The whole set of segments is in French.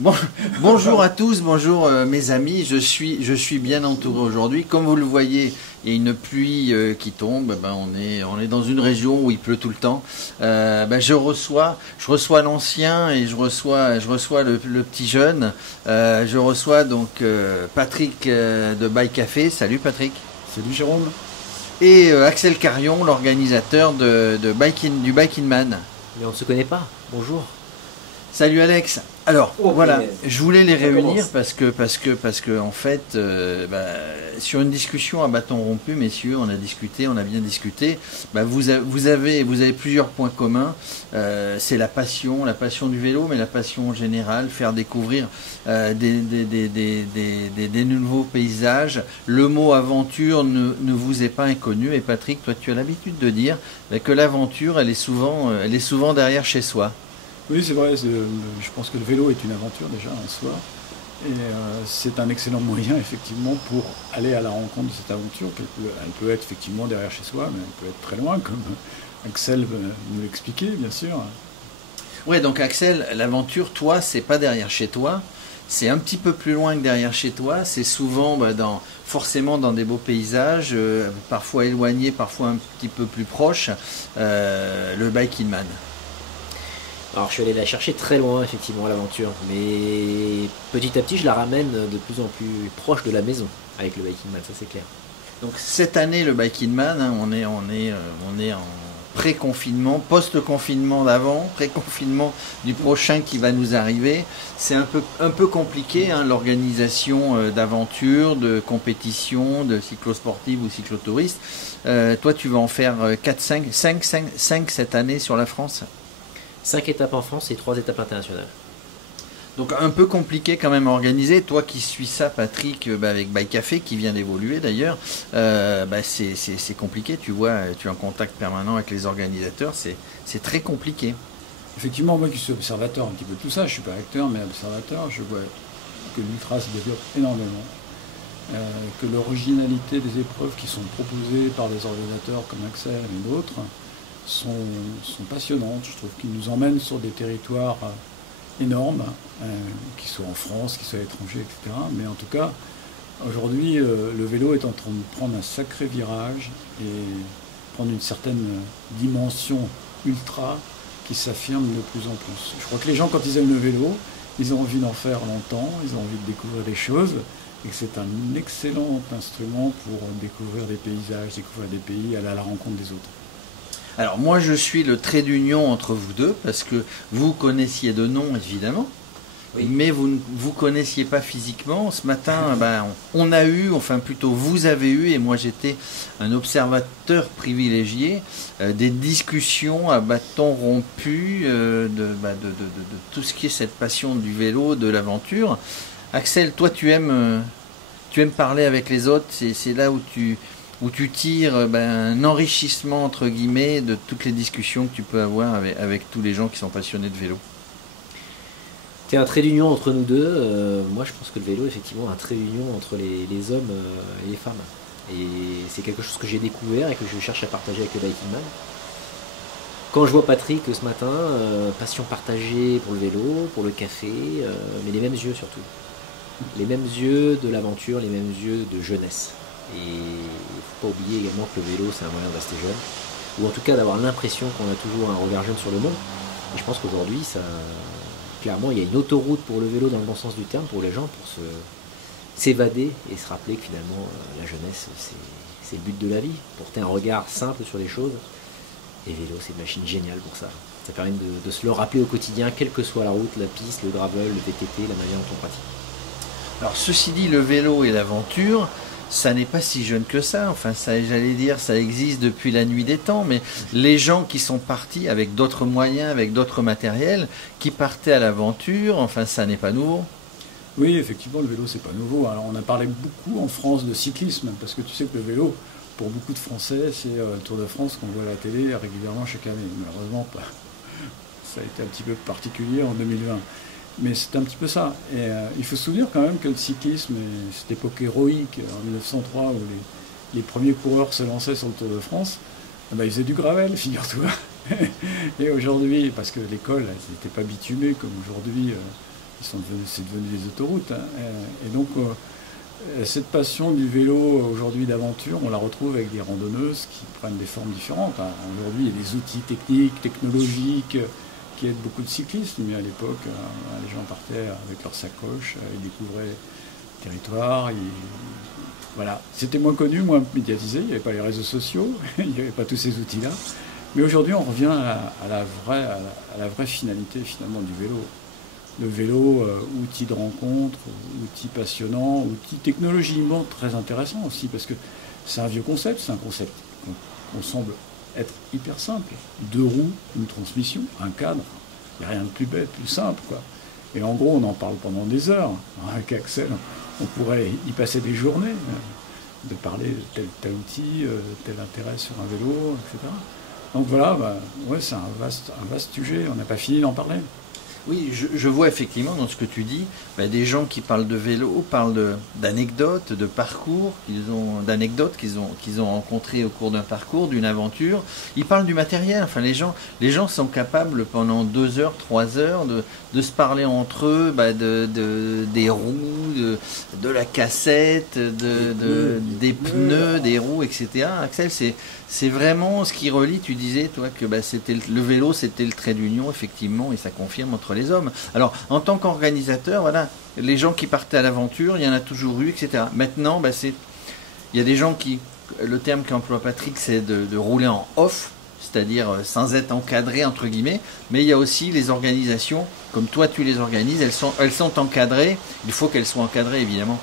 Bon, bonjour à tous, bonjour mes amis, je suis bien entouré aujourd'hui. Comme vous le voyez, il y a une pluie qui tombe, on est dans une région où il pleut tout le temps. Je reçois l'ancien et je reçois le petit jeune. Je reçois donc Patrick de Bike Café. Salut Patrick. Salut Jérôme. Et Axel Carion, l'organisateur du Bike in Man. Mais on ne se connaît pas, bonjour. Salut Alex. Alors voilà, je voulais les réunir parce que en fait, sur une discussion à bâton rompu, messieurs, on a bien discuté. Vous avez plusieurs points communs. C'est la passion du vélo, mais la passion générale, faire découvrir des nouveaux paysages. Le mot aventure ne vous est pas inconnu. Et Patrick, toi, tu as l'habitude de dire que l'aventure, elle est souvent derrière chez soi. Oui, c'est vrai, je pense que le vélo est une aventure déjà en soi. Et c'est un excellent moyen effectivement pour aller à la rencontre de cette aventure. Elle peut être effectivement derrière chez soi, mais elle peut être très loin, comme Axel va nous l'expliquer, bien sûr. Ouais, donc Axel, l'aventure, toi, c'est pas derrière chez toi. C'est un petit peu plus loin que derrière chez toi. C'est souvent forcément dans des beaux paysages, parfois éloignés, parfois un petit peu plus proches. Le Bike in Man. Alors je suis allé la chercher très loin effectivement l'aventure, mais petit à petit je la ramène de plus en plus proche de la maison avec le Bike in Man, ça c'est clair. Donc cette année le Bike in Man, hein, on est en pré-confinement, post-confinement d'avant, pré-confinement du prochain qui va nous arriver. C'est un peu compliqué, hein, l'organisation d'aventures, de compétitions, de cyclosportives ou cyclotouristes. Toi tu vas en faire 5 cette année sur la France. 5 étapes en France et 3 étapes internationales. Donc un peu compliqué quand même à organiser. Toi qui suis ça, Patrick, avec Bike Café, qui vient d'évoluer d'ailleurs, c'est compliqué. Tu vois, tu es en contact permanent avec les organisateurs, c'est très compliqué. Effectivement, moi qui suis observateur un petit peu de tout ça, je ne suis pas acteur mais observateur, je vois que l'ultra se développe énormément, que l'originalité des épreuves qui sont proposées par des organisateurs comme Axel et d'autres sont passionnantes. Je trouve qu'ils nous emmènent sur des territoires énormes, qu'ils soient en France, qu'ils soient à l'étranger, etc. Mais en tout cas, aujourd'hui, le vélo est en train de prendre un sacré virage et prendre une certaine dimension ultra qui s'affirme de plus en plus. Je crois que les gens, quand ils aiment le vélo, ils ont envie d'en faire longtemps, ils ont envie de découvrir des choses, et que c'est un excellent instrument pour découvrir des paysages, découvrir des pays, aller à la rencontre des autres. Alors moi je suis le trait d'union entre vous deux parce que vous connaissiez de nom évidemment, oui. Mais vous ne vous connaissiez pas physiquement. Ce matin on a eu, enfin plutôt vous avez eu, et moi j'étais un observateur privilégié, des discussions à bâton rompu de tout ce qui est cette passion du vélo, de l'aventure. Axel, toi tu aimes parler avec les autres, c'est là où tu tires un enrichissement entre guillemets de toutes les discussions que tu peux avoir avec tous les gens qui sont passionnés de vélo. C'est un trait d'union entre nous deux. Moi je pense que le vélo effectivement est un trait d'union entre les hommes et les femmes. Et c'est quelque chose que j'ai découvert et que je cherche à partager avec le Bike in Man. Quand je vois Patrick ce matin, passion partagée pour le vélo, pour le café, mais les mêmes yeux surtout. Les mêmes yeux de l'aventure, les mêmes yeux de jeunesse. Et il ne faut pas oublier également que le vélo c'est un moyen de rester jeune, ou en tout cas d'avoir l'impression qu'on a toujours un regard jeune sur le monde. Et je pense qu'aujourd'hui, clairement, il y a une autoroute pour le vélo dans le bon sens du terme pour les gens, pour s'évader et se rappeler que finalement la jeunesse c'est le but de la vie, porter un regard simple sur les choses. Et vélo c'est une machine géniale pour ça. Ça permet de se le rappeler au quotidien, quelle que soit la route, la piste, le gravel, le VTT, la manière dont on pratique. Alors ceci dit, le vélo et l'aventure, ça n'est pas si jeune que ça. Enfin, j'allais dire, ça existe depuis la nuit des temps, mais les gens qui sont partis avec d'autres moyens, avec d'autres matériels, qui partaient à l'aventure, enfin, ça n'est pas nouveau. Oui, effectivement, le vélo, c'est pas nouveau. Alors, on a parlé beaucoup en France de cyclisme, parce que tu sais que le vélo, pour beaucoup de Français, c'est le Tour de France qu'on voit à la télé régulièrement chaque année. Malheureusement, ça a été un petit peu particulier en 2020. Mais c'est un petit peu ça. Et il faut se souvenir quand même que le cyclisme, cette époque héroïque, en 1903, où les premiers coureurs se lançaient sur le Tour de France, ils faisaient du gravel, figure-toi. Et aujourd'hui, parce que l'école, elles n'étaient pas bitumées comme aujourd'hui, c'est devenu des autoroutes. Hein. Et donc, cette passion du vélo aujourd'hui d'aventure, on la retrouve avec des randonneuses qui prennent des formes différentes. Hein. Aujourd'hui, il y a des outils techniques, technologiques qui aident beaucoup de cyclistes, mais à l'époque, les gens partaient avec leurs sacoches, ils découvraient le territoire. Voilà. C'était moins connu, moins médiatisé, il n'y avait pas les réseaux sociaux, il n'y avait pas tous ces outils-là. Mais aujourd'hui, on revient à la vraie finalité finalement du vélo. Le vélo, outil de rencontre, outil passionnant, outil technologiquement très intéressant aussi, parce que c'est un vieux concept, c'est un concept qu'on semble être hyper simple. 2 roues, une transmission, un cadre, il n'y a rien de plus bête, plus simple, quoi. Et en gros, on en parle pendant des heures. Avec Axel, on pourrait y passer des journées, de parler de tel outil, tel intérêt sur un vélo, etc. Donc voilà, ouais, c'est un vaste sujet, on n'a pas fini d'en parler. Oui, je vois effectivement dans ce que tu dis, des gens qui parlent de vélo, parlent d'anecdotes, de parcours, d'anecdotes qu'ils ont rencontrées au cours d'un parcours, d'une aventure. Ils parlent du matériel. Enfin, les gens sont capables pendant 2 heures, 3 heures de se parler entre eux, des roues, de la cassette, des pneus, des roues, etc. Axel, c'est vraiment ce qui relie. Tu disais, toi, que c'était le vélo, c'était le trait d'union, effectivement, et ça confirme entre les hommes. Alors, en tant qu'organisateur, voilà, les gens qui partaient à l'aventure, il y en a toujours eu, etc. Maintenant, il y a des gens le terme qu'emploie Patrick, c'est de rouler en off, c'est-à-dire sans être encadré, entre guillemets, mais il y a aussi les organisations, comme toi tu les organises, elles sont encadrées, il faut qu'elles soient encadrées, évidemment.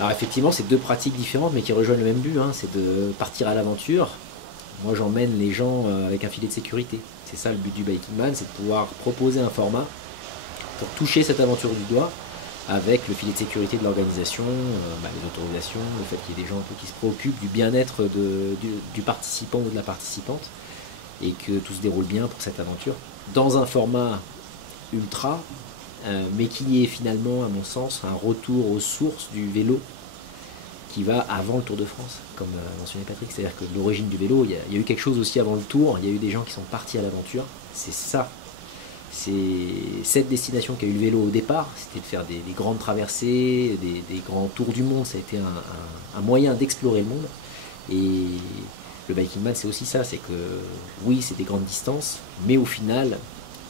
Alors effectivement, c'est 2 pratiques différentes, mais qui rejoignent le même but, hein, c'est de partir à l'aventure. Moi, j'emmène les gens avec un filet de sécurité. C'est ça le but du Biking Man, c'est de pouvoir proposer un format pour toucher cette aventure du doigt avec le filet de sécurité de l'organisation, les autorisations, le fait qu'il y ait des gens un peu qui se préoccupent du bien-être du participant ou de la participante et que tout se déroule bien pour cette aventure dans un format ultra, mais qui est finalement, à mon sens, un retour aux sources du vélo qui va avant le Tour de France, comme mentionné Patrick. C'est-à-dire que l'origine du vélo, il y a eu quelque chose aussi avant le Tour, il y a eu des gens qui sont partis à l'aventure. C'est ça. C'est cette destination qu'a eu le vélo au départ, c'était de faire des grandes traversées, des grands tours du monde. Ça a été un moyen d'explorer le monde. Et le Biking Man, c'est aussi ça, c'est que oui, c'est des grandes distances, mais au final,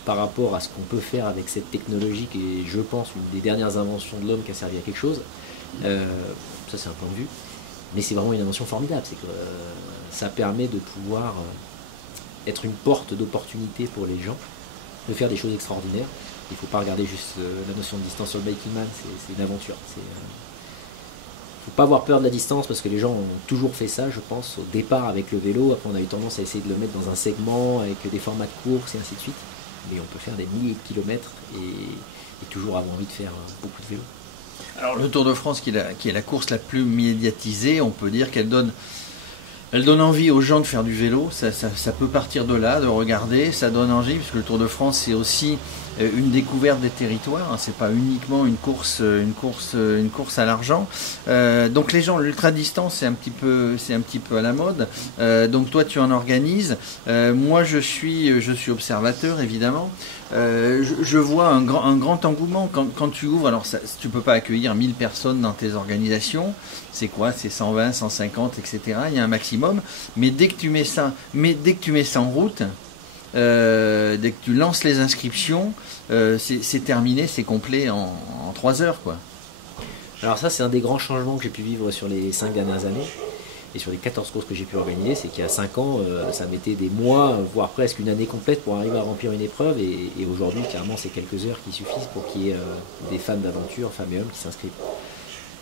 par rapport à ce qu'on peut faire avec cette technologie qui est, je pense, une des dernières inventions de l'homme qui a servi à quelque chose, ça c'est un point de vue, mais c'est vraiment une invention formidable, c'est que ça permet de pouvoir être une porte d'opportunité pour les gens, de faire des choses extraordinaires. Il ne faut pas regarder juste la notion de distance sur le Biking Man, c'est une aventure. Il ne faut pas avoir peur de la distance parce que les gens ont toujours fait ça, je pense, au départ avec le vélo. Après, on a eu tendance à essayer de le mettre dans un segment avec des formats de course et ainsi de suite. Mais on peut faire des milliers de kilomètres et toujours avoir envie de faire beaucoup de vélo. Alors, le Tour de France, qui est la course la plus médiatisée, on peut dire qu'elle donne envie aux gens de faire du vélo. Ça peut partir de là, de regarder, ça donne envie, puisque le Tour de France, c'est aussi une découverte des territoires, hein, c'est pas uniquement une course à l'argent. Donc les gens, l'ultra distance, c'est un petit peu à la mode. Donc toi, tu en organises. Moi, je suis observateur, évidemment. Je vois un grand engouement quand tu ouvres. Alors, tu peux pas accueillir 1000 personnes dans tes organisations. C'est quoi? C'est 120, 150, etc. Il y a un maximum. Mais dès que tu mets ça en route, dès que tu lances les inscriptions, c'est terminé, c'est complet en 3 heures, quoi. Alors ça, c'est un des grands changements que j'ai pu vivre sur les 5 dernières années et sur les 14 courses que j'ai pu organiser. C'est qu'il y a 5 ans, ça mettait des mois, voire presque une année complète pour arriver à remplir une épreuve, et aujourd'hui, clairement, c'est quelques heures qui suffisent pour qu'il y ait des fans d'aventure, femmes et hommes, qui s'inscrivent.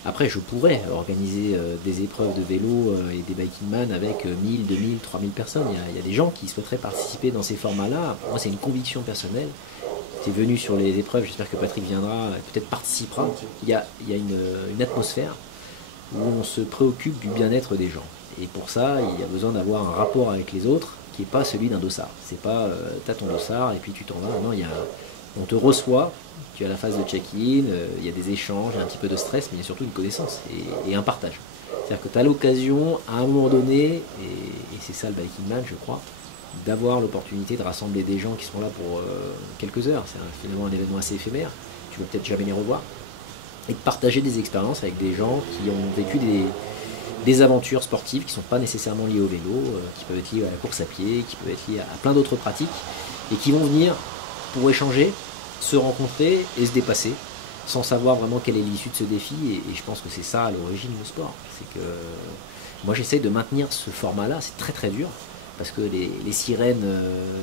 Après, je pourrais organiser des épreuves de vélo et des Biking Man avec 1000, 2000, 3000 personnes. Il y a des gens qui souhaiteraient participer dans ces formats-là. Moi, c'est une conviction personnelle. Tu es venu sur les épreuves, j'espère que Patrick viendra, peut-être participera. Il y a une atmosphère où on se préoccupe du bien-être des gens. Et pour ça, il y a besoin d'avoir un rapport avec les autres qui n'est pas celui d'un dossard. C'est pas t'as ton dossard et puis tu t'en vas. Non, on te reçoit. Tu as la phase de check-in, il y a des échanges, il y a un petit peu de stress, mais il y a surtout une connaissance et un partage. C'est-à-dire que tu as l'occasion, à un moment donné, et c'est ça le Biking Man, je crois, d'avoir l'opportunité de rassembler des gens qui sont là pour quelques heures. C'est finalement un événement assez éphémère, tu ne vas peut-être jamais les revoir. Et de partager des expériences avec des gens qui ont vécu des aventures sportives qui ne sont pas nécessairement liées au vélo, qui peuvent être liées à la course à pied, qui peuvent être liées à plein d'autres pratiques, et qui vont venir pour échanger, se rencontrer et se dépasser, sans savoir vraiment quelle est l'issue de ce défi. Et je pense que c'est ça à l'origine du sport. C'est que moi j'essaye de maintenir ce format-là, c'est très très dur, parce que les sirènes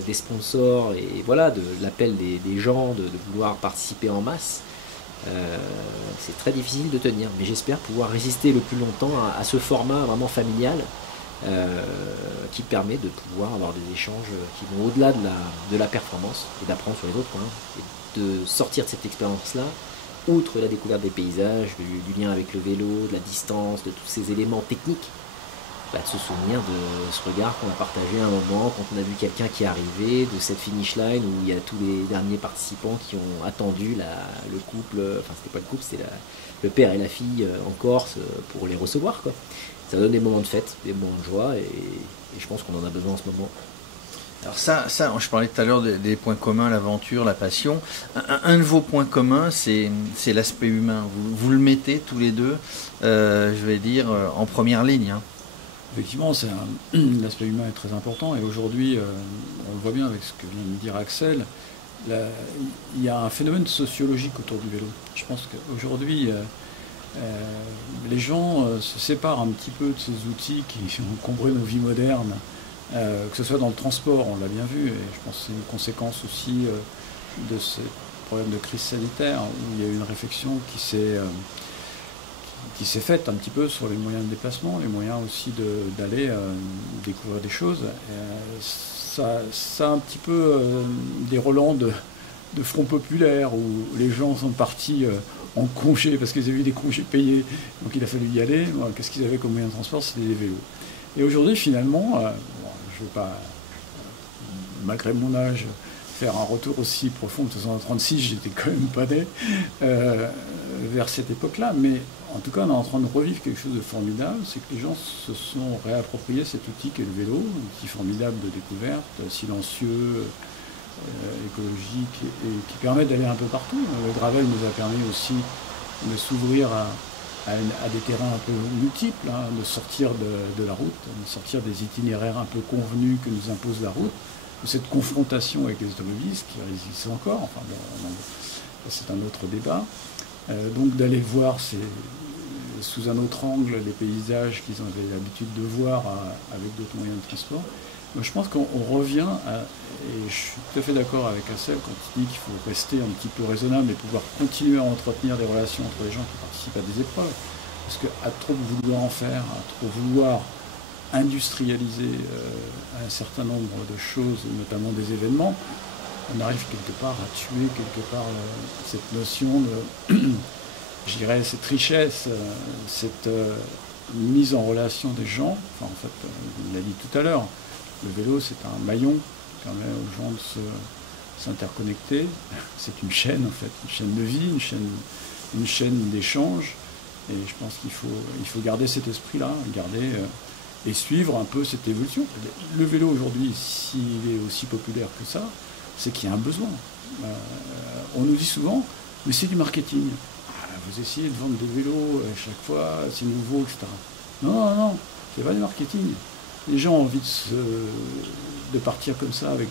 des sponsors et voilà, de l'appel des gens de vouloir participer en masse, c'est très difficile de tenir. Mais j'espère pouvoir résister le plus longtemps à ce format vraiment familial qui permet de pouvoir avoir des échanges qui vont au-delà de la performance et d'apprendre sur les autres, et de sortir de cette expérience-là, outre la découverte des paysages, du lien avec le vélo, de la distance, de tous ces éléments techniques, de se souvenir de ce regard qu'on a partagé à un moment quand on a vu quelqu'un qui est arrivé, de cette finish line où il y a tous les derniers participants qui ont attendu le couple, enfin c'était pas le couple, c'était le père et la fille en Corse pour les recevoir, quoi. Ça donne des moments de fête, des moments de joie, et je pense qu'on en a besoin en ce moment. Alors ça, je parlais tout à l'heure des points communs, l'aventure, la passion. Un de vos points communs, c'est l'aspect humain. Vous le mettez tous les deux, je vais dire, en première ligne. Effectivement, l'aspect humain est très important, et aujourd'hui, on le voit bien avec ce que vient de dire Axel, il y a un phénomène sociologique autour du vélo. Je pense qu'aujourd'hui, les gens se séparent un petit peu de ces outils qui ont encombré nos vies modernes, que ce soit dans le transport, on l'a bien vu, et je pense que c'est une conséquence aussi de ces problèmes de crise sanitaire, où il y a eu une réflexion qui s'est faite un petit peu sur les moyens de déplacement, les moyens aussi d'aller découvrir des choses. Ça a un petit peu des relents de front populaire, où les gens sont partis en congé parce qu'ils avaient eu des congés payés, donc il a fallu y aller. Qu'est-ce qu'ils avaient comme moyen de transport? C'était des vélos. Et aujourd'hui, finalement, je ne vais pas, malgré mon âge, faire un retour aussi profond que 1936, j'étais quand même pas né, vers cette époque-là, mais en tout cas, on est en train de revivre quelque chose de formidable, c'est que les gens se sont réappropriés cet outil qu'est le vélo, un outil formidable de découverte, silencieux, écologique, et qui permet d'aller un peu partout. Le gravel nous a permis aussi de s'ouvrir à des terrains un peu multiples, de sortir de la route, de sortir des itinéraires un peu convenus que nous impose la route, de cette confrontation avec les automobilistes qui résistent encore, enfin, c'est un autre débat. Donc d'aller voir sous un autre angle les paysages qu'ils avaient l'habitude de voir avec d'autres moyens de transport. Donc, je pense qu'on revient et je suis tout à fait d'accord avec Axel quand il dit qu'il faut rester un petit peu raisonnable et pouvoir continuer à entretenir des relations entre les gens qui participent à des épreuves. Parce qu'à trop vouloir en faire, à trop vouloir industrialiser un certain nombre de choses, notamment des événements, on arrive quelque part à tuer cette notion de, je dirais, cette richesse, cette mise en relation des gens. Enfin, en fait, il l'a dit tout à l'heure, le vélo c'est un maillon qui permet aux gens de s'interconnecter. C'est une chaîne en fait, une chaîne de vie, une chaîne d'échange. Et je pense qu'il faut garder cet esprit-là, et suivre un peu cette évolution. Le vélo aujourd'hui, s'il est aussi populaire que ça, c'est qu'il y a un besoin. On nous dit souvent, mais c'est du marketing. Vous essayez de vendre des vélos à chaque fois, c'est nouveau, etc. Non, c'est pas du marketing. Les gens ont envie de partir comme ça avec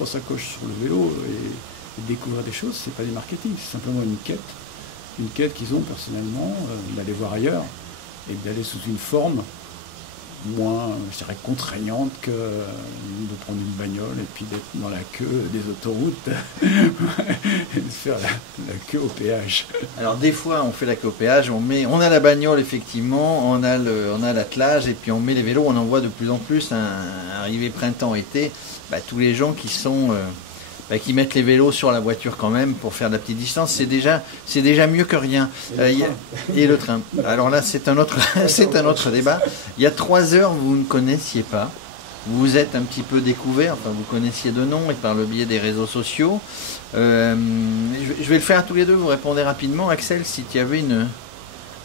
2-3 sacoches sur le vélo et de découvrir des choses. C'est pas du marketing, c'est simplement une quête qu'ils ont personnellement, d'aller voir ailleurs et d'aller sous une forme moins, je dirais, contraignante que de prendre une bagnole et puis d'être dans la queue des autoroutes et de faire la queue au péage. Alors des fois on fait la queue au péage, on a la bagnole effectivement, on a l'attelage et puis on met les vélos, on en voit de plus en plus, arrivé printemps-été, tous les gens qui sont... qui mettent les vélos sur la voiture quand même pour faire de la petite distance, c'est déjà mieux que rien. Et le train. Alors là, c'est un autre débat. Il y a 3 heures, vous ne connaissiez pas. Vous vous êtes un petit peu découvert, enfin vous connaissiez de nom et par le biais des réseaux sociaux. Je vais le faire à tous les deux, vous répondez rapidement. Axel, si tu avais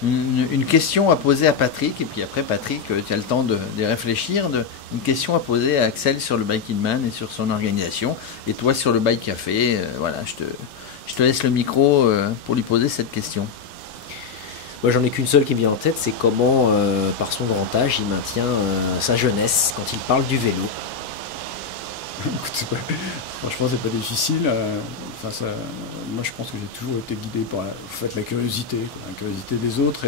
une question à poser à Patrick, et puis après Patrick, tu as le temps de réfléchir, une question à poser à Axel sur le Biking Man et sur son organisation, et toi sur le Bike Café. Voilà, je te laisse le micro pour lui poser cette question. Moi j'en ai qu'une seule qui me vient en tête, c'est comment par son grand âge il maintient sa jeunesse quand il parle du vélo. Franchement, c'est pas difficile. Moi, je pense que j'ai toujours été guidé par la curiosité, la curiosité des autres.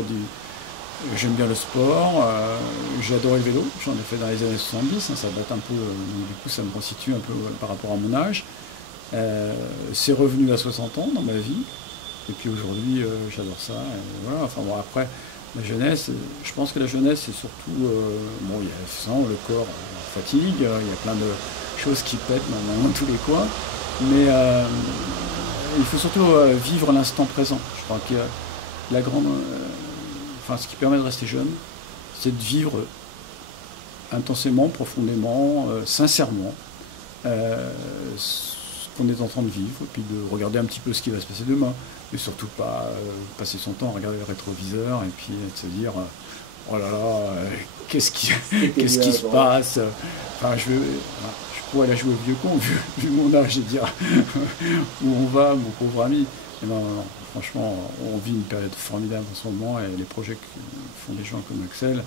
J'aime bien le sport. J'ai adoré le vélo. J'en ai fait dans les années 70. Ça date un peu. Donc, du coup, ça me constitue un peu par rapport à mon âge. C'est revenu à 60 ans dans ma vie. Et puis aujourd'hui, j'adore ça. Et voilà. Enfin bon, après, la jeunesse, je pense que la jeunesse, c'est surtout. Il y a ça, le corps fatigue. Il y a plein de choses qui pètent dans tous les coins, mais il faut surtout vivre l'instant présent. Je crois que ce qui permet de rester jeune, c'est de vivre intensément, profondément, sincèrement ce qu'on est en train de vivre, et puis de regarder un petit peu ce qui va se passer demain, mais surtout pas passer son temps à regarder le rétroviseur et puis de se dire oh là là, qu'est-ce qui se passe. Enfin, je pourrais la jouer au vieux con, vu mon âge, et dire où on va, mon pauvre ami. Et non, franchement, on vit une période formidable en ce moment, et les projets que font des gens comme Axel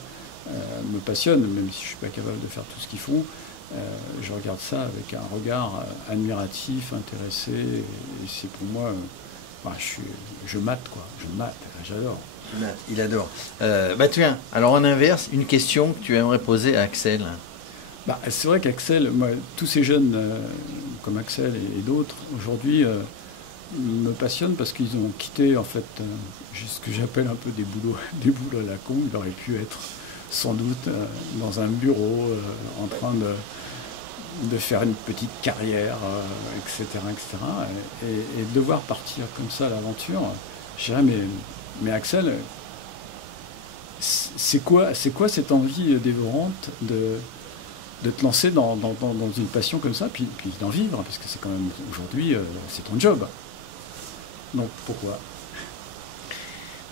me passionnent, même si je ne suis pas capable de faire tout ce qu'ils font. Je regarde ça avec un regard admiratif, intéressé, et c'est pour moi, je mate, quoi. J'adore. Il adore. Tiens, alors en inverse, une question que tu aimerais poser à Axel. C'est vrai qu'Axel, tous ces jeunes comme Axel et d'autres, aujourd'hui, me passionnent parce qu'ils ont quitté en fait ce que j'appelle un peu des boulots à la con. Ils auraient pu être sans doute dans un bureau en train de faire une petite carrière, etc. Et devoir partir comme ça à l'aventure, je dirais, mais Axel, c'est quoi cette envie dévorante de te lancer dans une passion comme ça, puis d'en vivre, parce que c'est quand même, aujourd'hui, c'est ton job. Donc, pourquoi ?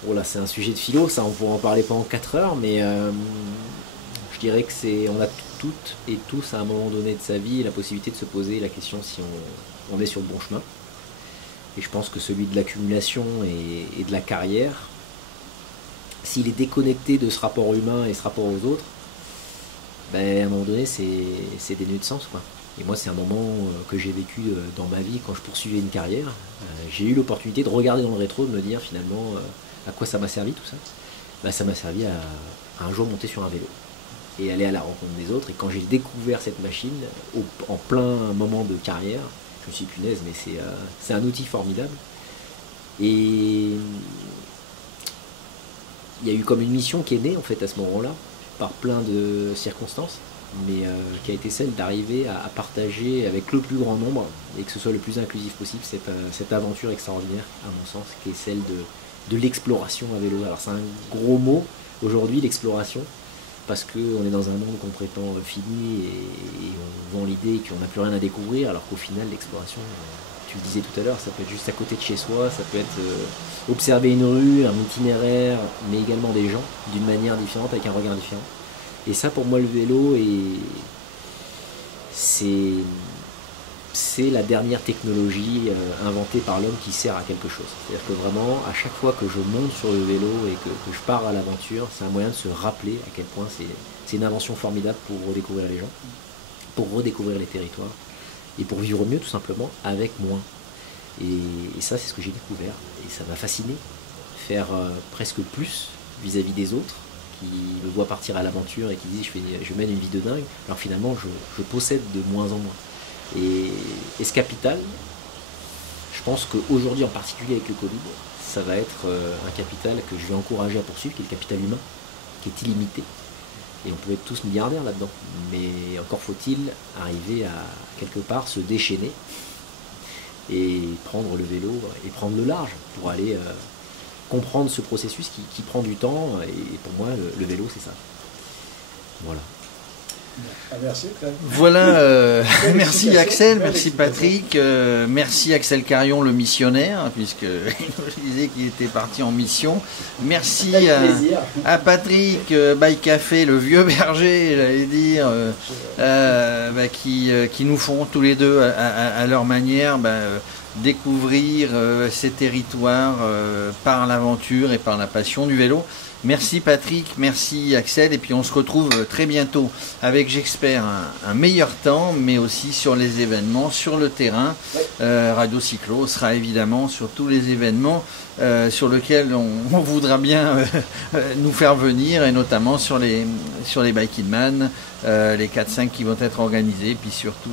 Bon, là, c'est un sujet de philo, ça, on pourrait en parler pendant 4 heures, mais je dirais que on a toutes et tous, à un moment donné de sa vie, la possibilité de se poser la question si on est sur le bon chemin. Et je pense que celui de l'accumulation et de la carrière, s'il est déconnecté de ce rapport humain et ce rapport aux autres, à un moment donné, c'est dénué de sens, quoi. Et moi, c'est un moment que j'ai vécu dans ma vie quand je poursuivais une carrière. J'ai eu l'opportunité de regarder dans le rétro, de me dire finalement à quoi ça m'a servi tout ça. Ça m'a servi à un jour monter sur un vélo et aller à la rencontre des autres. Et quand j'ai découvert cette machine, en plein moment de carrière, je me suis dit, punaise, mais c'est un outil formidable. Et il y a eu comme une mission qui est née en fait à ce moment-là, par plein de circonstances, mais qui a été celle d'arriver à partager avec le plus grand nombre, et que ce soit le plus inclusif possible, cette aventure extraordinaire, à mon sens, qui est celle de l'exploration à vélo. Alors c'est un gros mot aujourd'hui, l'exploration, parce qu'on est dans un monde qu'on prétend fini, et on vend l'idée qu'on n'a plus rien à découvrir, alors qu'au final, l'exploration, tu le disais tout à l'heure, ça peut être juste à côté de chez soi, ça peut être observer une rue, un itinéraire, mais également des gens, d'une manière différente, avec un regard différent. Et ça, pour moi, le vélo, c'est la dernière technologie inventée par l'homme qui sert à quelque chose. C'est-à-dire que vraiment, à chaque fois que je monte sur le vélo et que je pars à l'aventure, c'est un moyen de se rappeler à quel point c'est une invention formidable pour redécouvrir les gens, pour redécouvrir les territoires, et pour vivre mieux tout simplement avec moins. Et ça, c'est ce que j'ai découvert, et ça m'a fasciné, faire presque plus vis-à-vis des autres qui me voient partir à l'aventure et qui disent je mène une vie de dingue, alors finalement je possède de moins en moins. Et ce capital, je pense qu'aujourd'hui en particulier avec le Covid, ça va être un capital que je vais encourager à poursuivre, qui est le capital humain, qui est illimité. Et on peut être tous milliardaires là-dedans, mais encore faut-il arriver à quelque part se déchaîner et prendre le vélo et prendre le large pour aller comprendre ce processus qui prend du temps. Et pour moi, le vélo, c'est ça. Voilà. Merci. Voilà, merci Axel, merci Patrick, merci Axel Carion le missionnaire, puisqu'il nous disait qu'il était parti en mission. Merci à Patrick By Café, le vieux berger, j'allais dire, qui nous font tous les deux à leur manière découvrir ces territoires par l'aventure et par la passion du vélo. Merci Patrick, merci Axel, et puis on se retrouve très bientôt avec, j'espère, un meilleur temps, mais aussi sur les événements, sur le terrain. Radio Cyclo sera évidemment sur tous les événements sur lesquels on voudra bien nous faire venir, et notamment sur les Bike in Man, les 4-5 qui vont être organisés, puis sur tous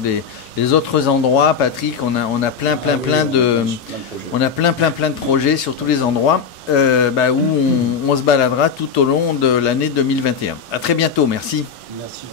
les autres endroits. Patrick, on a plein de projets sur tous les endroits où on se baladera tout au long de l'année 2021. À très bientôt, merci. Merci.